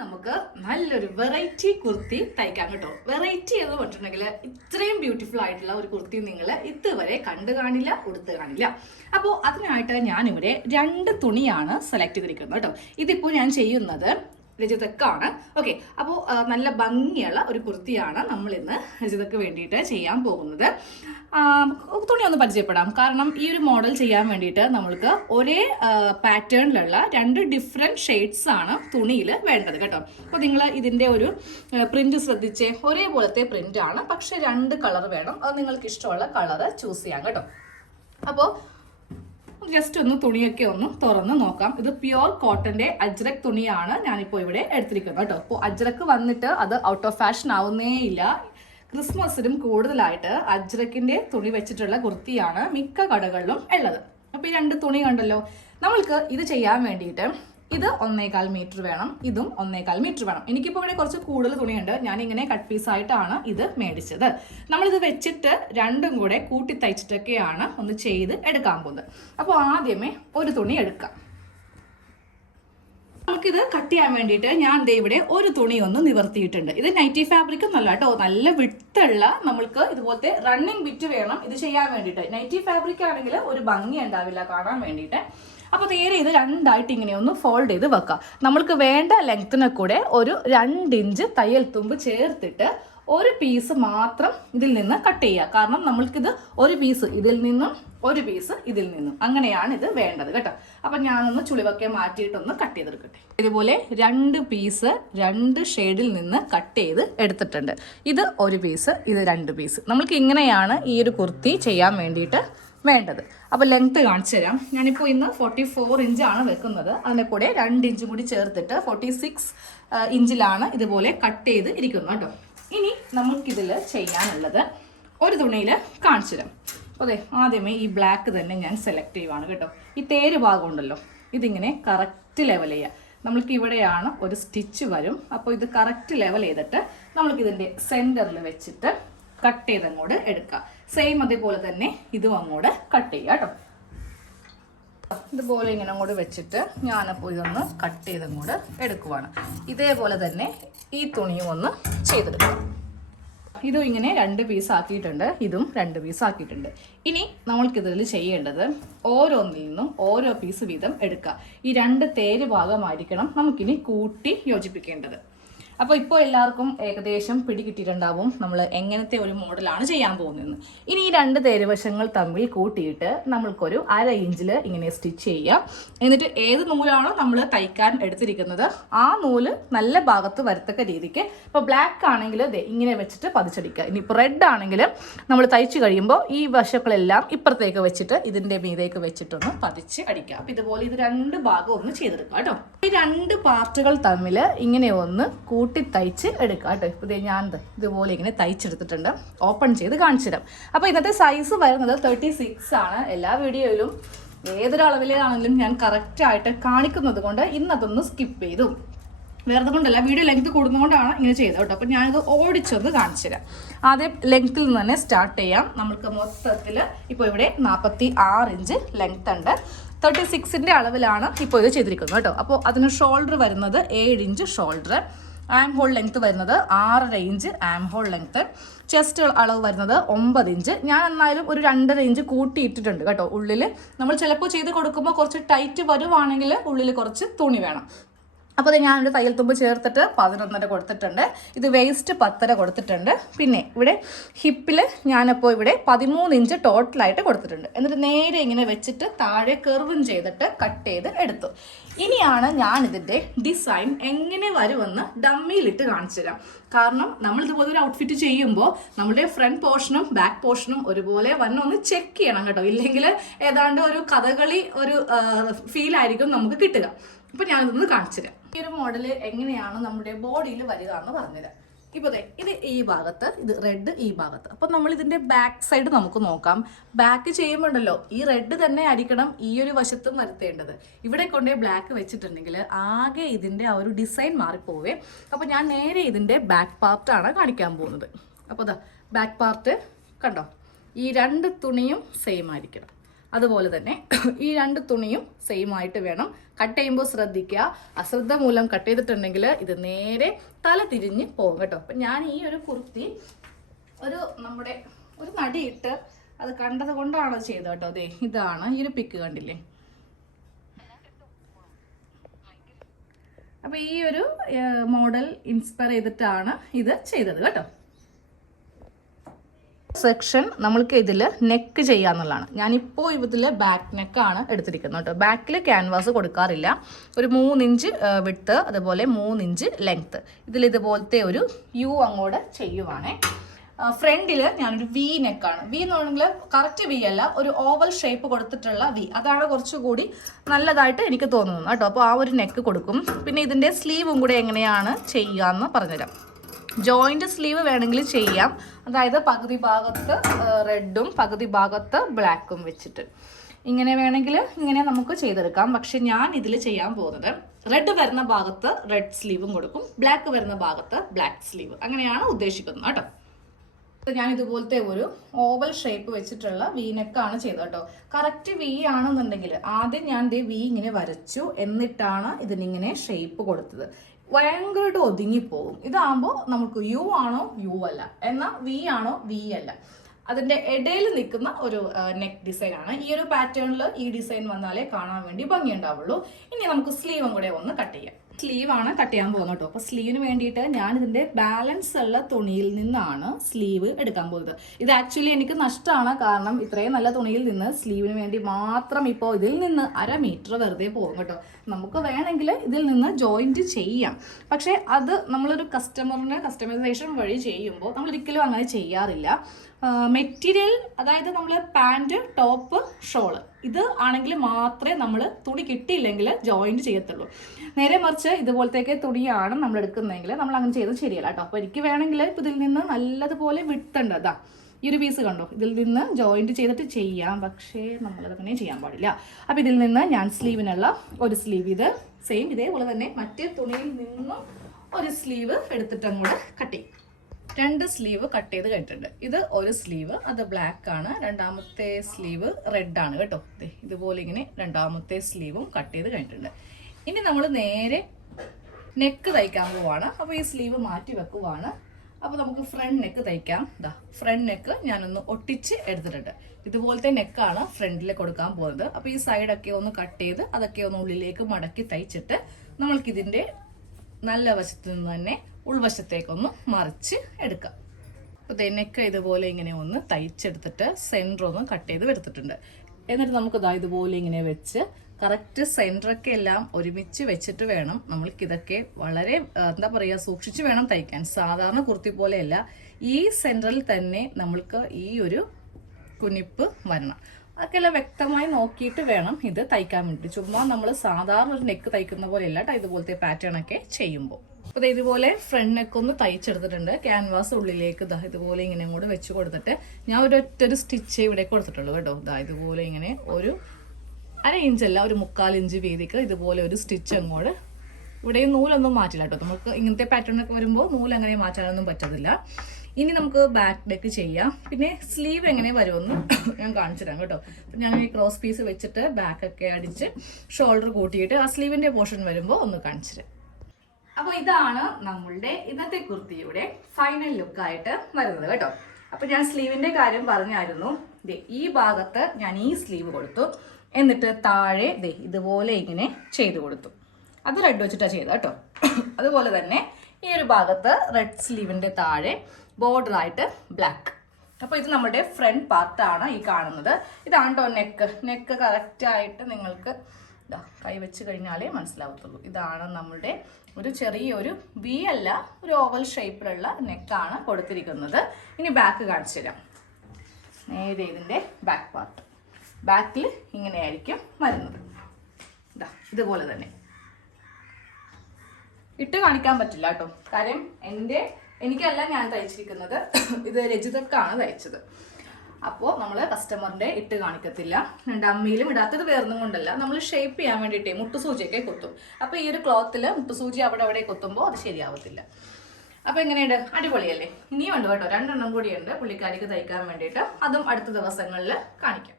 നമുക്ക് നല്ലൊരു വെറൈറ്റി കുർത്തി തയ്ക്കാം കേട്ടോ. വെറൈറ്റി എന്ന് പറഞ്ഞിട്ടുണ്ടെങ്കിൽ ഇത്രയും ബ്യൂട്ടിഫുൾ ആയിട്ടുള്ള ഒരു കുർത്തി നിങ്ങൾ ഇതുവരെ കണ്ടു കാണില്ല ഉടുത്ത് കാണില്ല. അപ്പോൾ അതിനായിട്ട് ഞാനിവിടെ രണ്ട് തുണിയാണ് സെലക്ട് ചെയ്തിരിക്കുന്നത് കേട്ടോ. ഇതിപ്പോൾ ഞാൻ ചെയ്യുന്നത് രജിതക്കാണ് ഓക്കെ അപ്പോൾ നല്ല ഭംഗിയുള്ള ഒരു കുർത്തിയാണ് നമ്മൾ ഇന്ന് രജിതക്ക് വേണ്ടിയിട്ട് ചെയ്യാൻ പോകുന്നത്. തുണി ഒന്ന് പരിചയപ്പെടാം. കാരണം ഈ ഒരു മോഡൽ ചെയ്യാൻ വേണ്ടിയിട്ട് നമ്മൾക്ക് ഒരേ പാറ്റേണിലുള്ള രണ്ട് ഡിഫറെന്റ് ഷെയ്ഡ്സ് ആണ് തുണിയിൽ വേണ്ടത് കേട്ടോ. അപ്പോൾ നിങ്ങൾ ഇതിന്റെ ഒരു പ്രിന്റ് ശ്രദ്ധിച്ച് ഒരേപോലത്തെ പ്രിന്റ് ആണ്. പക്ഷേ രണ്ട് കളർ വേണം. അത് നിങ്ങൾക്ക് ഇഷ്ടമുള്ള കളർ ചൂസ് ചെയ്യാം കേട്ടോ. അപ്പോൾ ജസ്റ്റ് ഒന്ന് തുണിയൊക്കെ ഒന്ന് തുറന്ന് നോക്കാം. ഇത് പ്യുർ കോട്ടന്റെ അജ്രക് തുണിയാണ് ഞാനിപ്പോൾ ഇവിടെ എടുത്തിരിക്കുന്നത് കേട്ടോ. അപ്പോൾ അജ്രക്ക് വന്നിട്ട് അത് ഔട്ട് ഓഫ് ഫാഷൻ ആവുന്നേ ഇല്ല ക്രിസ്മസിനും കൂടുതലായിട്ട് അജ്രക്കിന്റെ തുണി വെച്ചിട്ടുള്ള കുർത്തിയാണ് മിക്ക കടകളിലും ഉള്ളത്. അപ്പോൾ ഈ രണ്ട് തുണി കണ്ടല്ലോ. നമ്മൾക്ക് ഇത് ചെയ്യാൻ വേണ്ടിയിട്ട് ഇത് ഒന്നേകാൽ മീറ്റർ വേണം ഇതും ഒന്നേകാൽ മീറ്റർ വേണം. എനിക്കിപ്പോൾ ഇവിടെ കുറച്ച് കൂടുതൽ തുണിയുണ്ട്. ഞാൻ ഇങ്ങനെ കട്ട് പീസ് ആയിട്ടാണ് ഇത് മേടിച്ചത്. നമ്മളിത് വെച്ചിട്ട് രണ്ടും കൂടെ കൂട്ടി തയ്ച്ചിട്ടൊക്കെയാണ് ഒന്ന് ചെയ്ത് എടുക്കാൻ പോകുന്നത്. അപ്പോൾ ആദ്യമേ ഒരു തുണി എടുക്കാം. നമുക്കിത് കട്ട് ചെയ്യാൻ വേണ്ടിയിട്ട് ഞാൻ ദേ ഇവിടെ ഒരു തുണി ഒന്ന് നിവർത്തിയിട്ടുണ്ട്. ഇത് നൈറ്റി ഫാബ്രിക് ഒന്നല്ല കേട്ടോ. നല്ല വിട്ടുള്ള നമ്മൾക്ക് ഇതുപോലത്തെ റണ്ണിങ് ബിറ്റ് വേണം ഇത് ചെയ്യാൻ വേണ്ടിയിട്ട്. നൈറ്റി ഫാബ്രിക് ആണെങ്കിൽ ഒരു ഭംഗി ഉണ്ടാവില്ല കാണാൻ വേണ്ടിയിട്ട്. അപ്പോൾ നേരെ ഇത് രണ്ടായിട്ട് ഇങ്ങനെ ഒന്ന് ഫോൾഡ് ചെയ്ത് വെക്കാം. നമ്മൾക്ക് വേണ്ട ലെങ്ത്തിനെ കൂടെ ഒരു രണ്ട് ഇഞ്ച് തയ്യൽ തുമ്പ് ചേർത്തിട്ട് ഒരു പീസ് മാത്രം ഇതിൽ നിന്ന് കട്ട് ചെയ്യുക. കാരണം നമ്മൾക്കിത് ഒരു പീസ് ഇതിൽ നിന്നും ഒരു പീസ് ഇതിൽ നിന്നും. അങ്ങനെയാണ് ഇത് വേണ്ടത് കേട്ടോ. അപ്പം ഞാനൊന്ന് ചുളിവൊക്കെ മാറ്റിയിട്ടൊന്ന് കട്ട് ചെയ്തെടുക്കട്ടെ. ഇതുപോലെ രണ്ട് പീസ് രണ്ട് ഷെയ്ഡിൽ നിന്ന് കട്ട് ചെയ്ത് എടുത്തിട്ടുണ്ട്. ഇത് ഒരു പീസ് ഇത് രണ്ട് പീസ് നമ്മൾക്ക് ഇങ്ങനെയാണ് ഈ ഒരു കുർത്തി ചെയ്യാൻ വേണ്ടിയിട്ട് വേണ്ടത്. അപ്പോൾ ലെങ്ത് കാണിച്ചു തരാം. ഞാനിപ്പോൾ ഇന്ന് ഫോർട്ടി ഫോർ ഇഞ്ചാണ് വെക്കുന്നത്. അതിനെ കൂടെ രണ്ട് ഇഞ്ചും കൂടി ചേർത്തിട്ട് ഫോർട്ടി സിക്സ് ഇഞ്ചിലാണ് ഇതുപോലെ കട്ട് ചെയ്ത് ഇരിക്കുന്നത് കേട്ടോ. ഇനി നമുക്കിതിൽ ചെയ്യാനുള്ളത് ഒരു തുണിയിൽ കാണിച്ചു തരാം. അതെ ആദ്യമേ ഈ ബ്ലാക്ക് തന്നെ ഞാൻ സെലക്ട് ചെയ്യുവാണ് കേട്ടോ. ഈ തേര് ഭാഗം ഉണ്ടല്ലോ ഇതിങ്ങനെ കറക്റ്റ് ലെവൽ ചെയ്യുക നമ്മൾക്ക് ഇവിടെയാണ് ഒരു സ്റ്റിച്ച് വരും. അപ്പോൾ ഇത് കറക്റ്റ് ലെവൽ ചെയ്തിട്ട് നമ്മൾക്ക് ഇതിന്റെ സെന്ററിൽ വെച്ചിട്ട് കട്ട് ചെയ്ത് അങ്ങോട്ട് എടുക്കുക. സെയിം അതേപോലെ തന്നെ ഇതും അങ്ങോട്ട് കട്ട് ചെയ്യുക കേട്ടോ ഇതുപോലെ ഇങ്ങനെ അങ്ങോട്ട് വെച്ചിട്ട് ഞാനപ്പോൾ ഇതൊന്ന് കട്ട് ചെയ്ത് അങ്ങോട്ട് എടുക്കുവാണ്. ഇതേപോലെ തന്നെ ഈ തുണിയും ഒന്ന് ചെയ്തെടുക്കുക. ഇതും ഇങ്ങനെ രണ്ട് പീസ് ആക്കിയിട്ടുണ്ട്. ഇതും രണ്ട് പീസ് ആക്കിയിട്ടുണ്ട്. ഇനി നമ്മൾക്കിതിൽ ചെയ്യേണ്ടത് ഓരോന്നിൽ നിന്നും ഓരോ പീസ് വീതം എടുക്കുക. ഈ രണ്ട് തേര് ഭാഗമായിരിക്കണം നമുക്കിനി കൂട്ടി യോജിപ്പിക്കേണ്ടത്. അപ്പോൾ ഇപ്പോൾ എല്ലാവർക്കും ഏകദേശം പിടികിട്ടിയിട്ടുണ്ടാവും നമ്മൾ എങ്ങനത്തെ ഒരു മോഡലാണ് ചെയ്യാൻ പോകുന്നതെന്ന്. ഇനി ഈ രണ്ട് തേരുവശങ്ങൾ തമ്മിൽ കൂട്ടിയിട്ട് നമ്മൾക്കൊരു അര ഇഞ്ചിൽ ഇങ്ങനെ സ്റ്റിച്ച് ചെയ്യാം. എന്നിട്ട് ഏത് നൂലാണോ നമ്മൾ തയ്ക്കാൻ എടുത്തിരിക്കുന്നത് ആ നൂൽ നല്ല ഭാഗത്ത് വരത്തക്ക രീതിക്ക് ഇപ്പോൾ ബ്ലാക്ക് ആണെങ്കിൽ ഇങ്ങനെ വെച്ചിട്ട് പതിച്ചടിക്കുക. ഇനി ഇപ്പോൾ റെഡ് ആണെങ്കിൽ നമ്മൾ തയ്ച്ചു കഴിയുമ്പോൾ ഈ വശങ്ങളെല്ലാം ഇപ്പുറത്തേക്ക് വെച്ചിട്ട് ഇതിന്റെ മീതേക്ക് വെച്ചിട്ടൊന്ന് പതിച്ച് അടിക്കുക. അപ്പോൾ ഇതുപോലെ ഇത് രണ്ട് ഭാഗം ഒന്ന് ചെയ്തെടുക്കുക കേട്ടോ. ഈ രണ്ട് പാർട്ടുകൾ തമ്മിൽ ഇങ്ങനെ ഒന്ന് കൂട്ടി തയ്ച്ച് എടുക്കുക കേട്ടോ. ദേ ഞാൻ ഇതുപോലെ ഇങ്ങനെ തയ്ച്ചെടുത്തിട്ടുണ്ട്. ഓപ്പൺ ചെയ്ത് കാണിച്ചു തരാം അപ്പോൾ ഇന്നത്തെ സൈസ് വരുന്നത് തേർട്ടി സിക്സ് ആണ്. എല്ലാ വീഡിയോയിലും ഏതൊരു അളവിലാണെങ്കിലും ഞാൻ കറക്റ്റായിട്ട് കാണിക്കുന്നത് കൊണ്ട് ഇന്നതൊന്ന് സ്കിപ്പ് ചെയ്തു. വേറെ കൊണ്ടല്ല വീഡിയോ ലെങ്ത് കൂടുന്നതുകൊണ്ടാണ് ഇങ്ങനെ ചെയ്തത് കേട്ടോ. അപ്പം ഞാനിത് ഓടിച്ചൊന്ന് കാണിച്ചു തരാം ആദ്യം ലെങ്ത്തിൽ നിന്ന് തന്നെ സ്റ്റാർട്ട് ചെയ്യാം. നമുക്ക് മൊത്തത്തിൽ ഇപ്പോൾ ഇവിടെ നാൽപ്പത്തി ആറ് ഇഞ്ച് ലെങ്ത് ഉണ്ട്. തേർട്ടി സിക്സിന്റെ അളവിലാണ് ഇപ്പോൾ ഇത് ചെയ്തിരിക്കുന്നത് കേട്ടോ. അപ്പോൾ അതിന് ഷോൾഡർ വരുന്നത് ഏഴ് inch shoulder arm hole length വരുന്നത് ആറര inch arm hole length chest അളവ് വരുന്നത് ഒമ്പത് ഇഞ്ച് ഞാൻ എന്നാലും ഒരു രണ്ടര ഇഞ്ച് കൂട്ടിയിട്ടിട്ടുണ്ട് കേട്ടോ ഉള്ളിൽ നമ്മൾ ചിലപ്പോൾ ചെയ്ത് കൊടുക്കുമ്പോൾ കുറച്ച് ടൈറ്റ് വരുവാണെങ്കിൽ ഉള്ളിൽ കുറച്ച് തുണി വേണം. അപ്പോൾ അത് ഞാനൊരു തയ്യൽ തുമ്പ് ചേർത്തിട്ട് പതിനൊന്നര കൊടുത്തിട്ടുണ്ട്. ഇത് വേസ്റ്റ് പത്തര കൊടുത്തിട്ടുണ്ട്. പിന്നെ ഇവിടെ ഹിപ്പിൽ ഞാനപ്പോൾ ഇവിടെ പതിമൂന്ന് ഇഞ്ച് ടോട്ടലായിട്ട് കൊടുത്തിട്ടുണ്ട്. എന്നിട്ട് നേരെ ഇങ്ങനെ വെച്ചിട്ട് താഴെ കെർവും ചെയ്തിട്ട് കട്ട് ചെയ്ത് എടുത്തു. ഇനിയാണ് ഞാൻ ഇതിന്റെ ഡിസൈൻ എങ്ങനെ വരുമെന്ന് ഡമ്മിയിലിട്ട് കാണിച്ചു തരാം. കാരണം നമ്മൾ ഇതുപോലെ ഒരു ഔട്ട്ഫിറ്റ് ചെയ്യുമ്പോൾ നമ്മുടെ ഫ്രണ്ട് പോർഷനും ബാക്ക് പോർഷനും ഒരുപോലെ വന്ന് ഒന്ന് ചെക്ക് ചെയ്യണം കേട്ടോ. ഇല്ലെങ്കിൽ ഏതാണ്ട് ഒരു കഥകളി ഒരു ഫീലായിരിക്കും നമുക്ക് കിട്ടുക. ഇപ്പൊ ഞാനിതൊന്ന് കാണിച്ചു തരാം ഈ ഒരു മോഡൽ എങ്ങനെയാണ് നമ്മുടെ ബോഡിയിൽ വരിക എന്ന് പറഞ്ഞുതരാം. ഇപ്പോൾ ദേ ഇത് ഈ ഭാഗത്ത് ഇത് റെഡ് ഈ ഭാഗത്ത്. അപ്പം നമ്മൾ ഇതിന്റെ ബാക്ക് സൈഡ് നമുക്ക് നോക്കാം. ബാക്ക് ചെയ്യുമ്പോണ്ടല്ലോ ഈ റെഡ് തന്നെ ആയിരിക്കണം ഈ ഒരു വശത്തും വരുത്തേണ്ടത് ഇവിടെ കൊണ്ടേ ബ്ലാക്ക് വെച്ചിട്ടുണ്ടെങ്കിൽ ആകെ ഇതിന്റെ ആ ഒരു ഡിസൈൻ മാറിപ്പോവേ. അപ്പോൾ ഞാൻ നേരെ ഇതിന്റെ ബാക്ക് പാർട്ടാണ് കാണിക്കാൻ പോകുന്നത്. അപ്പോൾ അതാ ബാക്ക് പാർട്ട് കണ്ടോ? ഈ രണ്ട് തുണിയും സെയിം ആയിരിക്കണം. അതുപോലെ തന്നെ ഈ രണ്ട് തുണിയും സെയിം ആയിട്ട് വേണം കട്ട് ചെയ്യുമ്പോൾ ശ്രദ്ധിക്കുക. അശ്രദ്ധ മൂലം കട്ട് ചെയ്തിട്ടുണ്ടെങ്കിൽ ഇത് നേരെ തല തിരിഞ്ഞ് പോകും കേട്ടോ. അപ്പം ഞാൻ ഈ ഒരു കുർത്തി ഒരു നമ്മുടെ ഒരു നടിയിട്ട് അത് കണ്ടത് കൊണ്ടാണ് ചെയ്തത് കേട്ടോ. അതെ ഇതാണ് ഈ ഒരു പിക്ക് കണ്ടില്ലേ? അപ്പോൾ ഈ ഒരു മോഡൽ ഇൻസ്പയർ ചെയ്തിട്ടാണ് ഇത് ചെയ്തത് കേട്ടോ. സെക്ഷൻ നമ്മൾക്ക് ഇതിൽ നെക്ക് ചെയ്യാന്നുള്ളതാണ് ഞാനിപ്പോൾ ഇതിൽ ബാക്ക് നെക്കാണ് എടുത്തിരിക്കുന്നത് കേട്ടോ ബാക്കിൽ ക്യാൻവാസ് കൊടുക്കാറില്ല. ഒരു മൂന്നിഞ്ച് വിട്ട് അതുപോലെ മൂന്നിഞ്ച് ലെങ്ത്ത് ഇതിൽ ഇതുപോലത്തെ ഒരു യു അങ്ങോട്ട് ചെയ്യുവാണേ. ഫ്രണ്ടിൽ ഞാനൊരു വി നെക്കാണ് വി എന്ന് പറഞ്ഞെങ്കിൽ കറക്റ്റ് വി അല്ല ഒരു ഓവൽ ഷേപ്പ് കൊടുത്തിട്ടുള്ള വി അതാണ് കുറച്ചുകൂടി നല്ലതായിട്ട് എനിക്ക് തോന്നുന്നത് കേട്ടോ അപ്പോൾ ആ ഒരു നെക്ക് കൊടുക്കും. പിന്നെ ഇതിന്റെ സ്ലീവും കൂടെ എങ്ങനെയാണ് ചെയ്യുക ചെയ്യാമെന്ന് പറഞ്ഞുതരാം. ജോയിന്റ് സ്ലീവ് വേണമെങ്കിൽ ചെയ്യാം. അതായത് പകുതി ഭാഗത്ത് റെഡും പകുതി ഭാഗത്ത് ബ്ലാക്കും വെച്ചിട്ട്. ഇങ്ങനെ വേണമെങ്കിൽ ഇങ്ങനെ നമുക്ക് ചെയ്തെടുക്കാം. പക്ഷെ ഞാൻ ഇതിൽ ചെയ്യാൻ പോകുന്നത് റെഡ് വരുന്ന ഭാഗത്ത് റെഡ് സ്ലീവും കൊടുക്കും ബ്ലാക്ക് വരുന്ന ഭാഗത്ത് ബ്ലാക്ക് സ്ലീവ് അങ്ങനെയാണ് ഉദ്ദേശിക്കുന്നത് കേട്ടോ. ഞാൻ ഇതുപോലത്തെ ഒരു ഓവൽ ഷേപ്പ് വെച്ചിട്ടുള്ള വീനെക്കാണ് ചെയ്തത് കേട്ടോ. കറക്റ്റ് വി ആണെന്നുണ്ടെങ്കിൽ ആദ്യം ഞാൻ ദേ വി ഇങ്ങനെ വരച്ചു. എന്നിട്ടാണ് ഇതിനിങ്ങനെ ഷേപ്പ് കൊടുത്തത്. ഭയങ്കരമായിട്ട് ഒതുങ്ങിപ്പോകും. ഇതാകുമ്പോൾ നമുക്ക് യു ആണോ യു അല്ല. എന്നാൽ വി ആണോ വി അല്ല. അതിന്റെ ഇടയിൽ നിൽക്കുന്ന ഒരു നെക്ക് ഡിസൈൻ ആണ്. ഈ ഒരു പാറ്റേണിൽ ഈ ഡിസൈൻ വന്നാലേ കാണാൻ വേണ്ടി ഭംഗി ഉണ്ടാവുള്ളൂ ഇനി നമുക്ക് സ്ലീവും കൂടെ ഒന്ന് കട്ട് ചെയ്യാം. സ്ലീവ് ആണ് കട്ട് ചെയ്യാൻ പോകുന്നത് കേട്ടോ. അപ്പോൾ സ്ലീവിന് വേണ്ടിയിട്ട് ഞാൻ ഇതിന്റെ ബാലൻസ് ഉള്ള തുണിയിൽ നിന്നാണ് സ്ലീവ് എടുക്കാൻ പോകുന്നത്. ഇത് ആക്ച്വലി എനിക്ക് നഷ്ടമാണ്. കാരണം ഇത്രയും നല്ല തുണിയിൽ നിന്ന് സ്ലീവിന് വേണ്ടി മാത്രം ഇപ്പോൾ ഇതിൽ നിന്ന് അര മീറ്റർ വെറുതെ പോകും കേട്ടോ. നമുക്ക് വേണമെങ്കിൽ ഇതിൽ നിന്ന് ജോയിന്റ് ചെയ്യാം. പക്ഷേ അത് നമ്മളൊരു കസ്റ്റമറിന് കസ്റ്റമൈസേഷൻ വഴി ചെയ്യുമ്പോൾ നമ്മൾ ഒരിക്കലും അങ്ങനെ ചെയ്യാറില്ല. മെറ്റീരിയൽ അതായത് നമ്മൾ പാന്റ് ടോപ്പ് ഷോൾ ഇത് ആണെങ്കിൽ മാത്രമേ നമ്മൾ തുണി കിട്ടിയില്ലെങ്കിൽ ജോയിന്റ് ചെയ്യത്തുള്ളൂ. നേരെ മറിച്ച് ഇതുപോലത്തേക്ക് തുണിയാണ് നമ്മൾ എടുക്കുന്നതെങ്കിൽ നമ്മൾ അങ്ങനെ ചെയ്തത് ശരിയല്ല കേട്ടോ. അപ്പോൾ എനിക്ക് വേണമെങ്കിൽ ഇപ്പോൾ ഇതിൽ നിന്ന് നല്ലതുപോലെ വിട്ടുണ്ടതാ ഈ ഒരു പീസ് കണ്ടോ? ഇതിൽ നിന്ന് ജോയിന്റ് ചെയ്തിട്ട് ചെയ്യാം. പക്ഷേ നമ്മളതങ്ങനെ ചെയ്യാൻ പാടില്ല. അപ്പോൾ ഇതിൽ നിന്ന് ഞാൻ സ്ലീവിനുള്ള ഒരു സ്ലീവ് ഇത് സെയിം ഇതേപോലെ തന്നെ മറ്റേ തുണിയിൽ നിന്നും ഒരു സ്ലീവ് എടുത്തിട്ട് അങ്ങോട്ട് കട്ട് ചെയ്യും. രണ്ട് സ്ലീവ് കട്ട് ചെയ്ത് കഴിഞ്ഞിട്ടുണ്ട്. ഇത് ഒരു സ്ലീവ് അത് ബ്ലാക്ക് ആണ്. രണ്ടാമത്തെ സ്ലീവ് റെഡ് ആണ് കേട്ടോ. ഇതുപോലെ ഇങ്ങനെ രണ്ടാമത്തെ സ്ലീവും കട്ട് ചെയ്ത് കഴിഞ്ഞിട്ടുണ്ട്. ഇനി നമ്മൾ നേരെ നെക്ക് തയ്ക്കാൻ പോവാണ്. അപ്പോൾ ഈ സ്ലീവ് മാറ്റി വെക്കുവാണ്. അപ്പോൾ നമുക്ക് ഫ്രണ്ട് നെക്ക് തയ്ക്കാം. ഇതാ ഫ്രണ്ട് നെക്ക് ഞാനൊന്ന് ഒട്ടിച്ച് എടുത്തിട്ടുണ്ട്. ഇതുപോലത്തെ നെക്കാണ് ഫ്രണ്ടിൽ കൊടുക്കാൻ പോകുന്നത് അപ്പോൾ ഈ സൈഡൊക്കെ ഒന്ന് കട്ട് ചെയ്ത് അതൊക്കെ ഒന്ന് ഉള്ളിലേക്ക് മടക്കി തയ്ച്ചിട്ട് നമ്മൾക്കിതിന്റെ നല്ല വശത്ത് നിന്ന് തന്നെ ഉൾവശത്തേക്കൊന്ന് മറിച്ച് എടുക്കാം. അപ്പോൾ നെക്ക് ഇതുപോലെ ഇങ്ങനെ ഒന്ന് തയ്ച്ചെടുത്തിട്ട് സെന്റർ ഒന്ന് കട്ട് ചെയ്ത് എടുത്തിട്ടുണ്ട്. എന്നിട്ട് നമുക്ക് ഇതാ ഇതുപോലെ ഇങ്ങനെ വെച്ച് കറക്റ്റ് സെന്ററൊക്കെ എല്ലാം ഒരുമിച്ച് വെച്ചിട്ട് വേണം നമ്മൾക്ക് ഇതൊക്കെ വളരെ എന്താ പറയുക സൂക്ഷിച്ച് വേണം തയ്ക്കാൻ. സാധാരണ കുർത്തി പോലെയല്ല ഈ സെന്ററിൽ തന്നെ നമ്മൾക്ക് ഈ ഒരു കുനിപ്പ് വരണം. അതൊക്കെ എല്ലാം വ്യക്തമായി നോക്കിയിട്ട് വേണം ഇത് തയ്ക്കാൻ വേണ്ടി. ചുമ്മാ നമ്മൾ സാധാരണ ഒരു നെക്ക് തയ്ക്കുന്ന പോലെയല്ല ഇതുപോലത്തെ പാറ്റേൺ ഒക്കെ ചെയ്യുമ്പോൾ അപ്പോൾ ഇതുപോലെ ഫ്രണ്ട് നെക്ക് ഒന്ന് തയ്ച്ചെടുത്തിട്ടുണ്ട്. ക്യാൻവാസ് ഉള്ളിലേക്ക് ഇതാ ഇതുപോലെ ഇങ്ങനെ കൂടെ വെച്ച് കൊടുത്തിട്ട് ഞാൻ ഒരു ഒറ്റ ഒരു സ്റ്റിച്ച് ഇവിടെ കൊടുത്തിട്ടുള്ളൂ കേട്ടോ. ഇതാ ഇതുപോലെ ഇങ്ങനെ ഒരു അര ഇഞ്ചല്ല ഒരു മുക്കാൽ ഇഞ്ച് വീതിക്ക് ഇതുപോലെ ഒരു സ്റ്റിച്ച് അങ്ങോട്ട് ഇവിടെ നൂലൊന്നും മാറ്റില്ല കേട്ടോ. നമുക്ക് ഇങ്ങനത്തെ പാറ്റേൺ ഒക്കെ വരുമ്പോൾ നൂൽ അങ്ങനെ മാറ്റാനൊന്നും പറ്റത്തില്ല. ഇനി നമുക്ക് ബാക്ക് ഡെക്ക് ചെയ്യാം. പിന്നെ സ്ലീവ് എങ്ങനെ വരുമെന്ന് ഞാൻ കാണിച്ചു തരാം കേട്ടോ. ഞാൻ ഈ ക്രോസ് പീസ് വെച്ചിട്ട് ബാക്കൊക്കെ അടിച്ച് ഷോൾഡർ കൂട്ടിയിട്ട് ആ സ്ലീവിന്റെ പോർഷൻ വരുമ്പോൾ ഒന്ന് കാണിച്ചു തരാം. അപ്പോൾ ഇതാണ് നമ്മളുടെ ഇന്നത്തെ കുർത്തിയുടെ ഫൈനൽ ലുക്കായിട്ട് വരുന്നത് കേട്ടോ. അപ്പോൾ ഞാൻ സ്ലീവിന്റെ കാര്യം പറഞ്ഞായിരുന്നു. ഈ ഭാഗത്ത് ഞാൻ ഈ സ്ലീവ് കൊടുത്തു. എന്നിട്ട് താഴെ ദേ ഇതുപോലെ ഇങ്ങനെ ചെയ്ത് കൊടുത്തു. അത് റെഡ് വെച്ചിട്ടാണ് ചെയ്തത് കേട്ടോ. അതുപോലെ തന്നെ ഈ ഒരു ഭാഗത്ത് റെഡ് സ്ലീവിന്റെ താഴെ ബോർഡറായിട്ട് ബ്ലാക്ക് അപ്പോൾ ഇത് നമ്മുടെ ഫ്രണ്ട് പാർട്ടാണ് ഈ കാണുന്നത്. ഇതാണ് കേട്ടോ നെക്ക് നെക്ക് കറക്റ്റായിട്ട് നിങ്ങൾക്ക് ഇതാ കൈ വെച്ച് കഴിഞ്ഞാലേ മനസ്സിലാവത്തുള്ളൂ. ഇതാണ് നമ്മുടെ ഒരു ചെറിയൊരു വി അല്ല ഒരു ഓവൽ ഷേപ്പിലുള്ള നെക്കാണ് കൊടുത്തിരിക്കുന്നത്. ഇനി ബാക്ക് കാണിച്ചു തരാം. നേരെ ഇതിന്റെ ബാക്ക് പാർട്ട് ബാക്കിൽ ഇങ്ങനെയായിരിക്കും വരുന്നത്. ഇതാ ഇതുപോലെ തന്നെ. ഇട്ട് കാണിക്കാൻ പറ്റില്ല കേട്ടോ. കാര്യം എന്റെ എനിക്കല്ല ഞാൻ തയ്ച്ചിരിക്കുന്നത്. ഇത് രജിതക്കാണ് തയ്ച്ചത്. അപ്പോൾ നമ്മൾ കസ്റ്റമറിന്റെ ഇട്ട് കാണിക്കത്തില്ല. ഡമ്മിയിലും ഇടാത്തത് വേറൊന്നും കൊണ്ടല്ല. നമ്മൾ ഷേപ്പ് ചെയ്യാൻ വേണ്ടിയിട്ടേ മുട്ടുസൂചിയൊക്കെ കൊത്തും. അപ്പോൾ ഈ ഒരു ക്ലോത്തിൽ മുട്ടുസൂചി അവിടെ അവിടെ കൊത്തുമ്പോൾ അത് ശരിയാവത്തില്ല. അപ്പോൾ എങ്ങനെയുണ്ട്? അടിപൊളിയല്ലേ? ഇനിയും ഉണ്ട് കേട്ടോ. രണ്ടെണ്ണം കൂടിയുണ്ട്. പുള്ളിക്കാരിക്ക് തയ്ക്കാൻ വേണ്ടിയിട്ട്. അതും അടുത്ത ദിവസങ്ങളിൽ കാണിക്കാം.